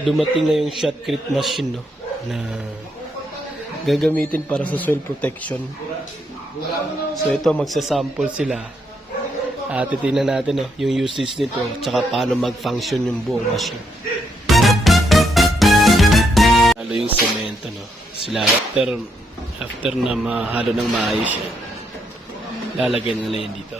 Dumating na yung shotcrete machine, no, na gagamitin para sa soil protection. So ito, magsasample sila. Titingnan natin, no, yung usage nito, tsaka paano mag-function yung buong machine. Halo yung semento, no. Sila after na mahalo ng maayos yan, lalagyan nila yun dito.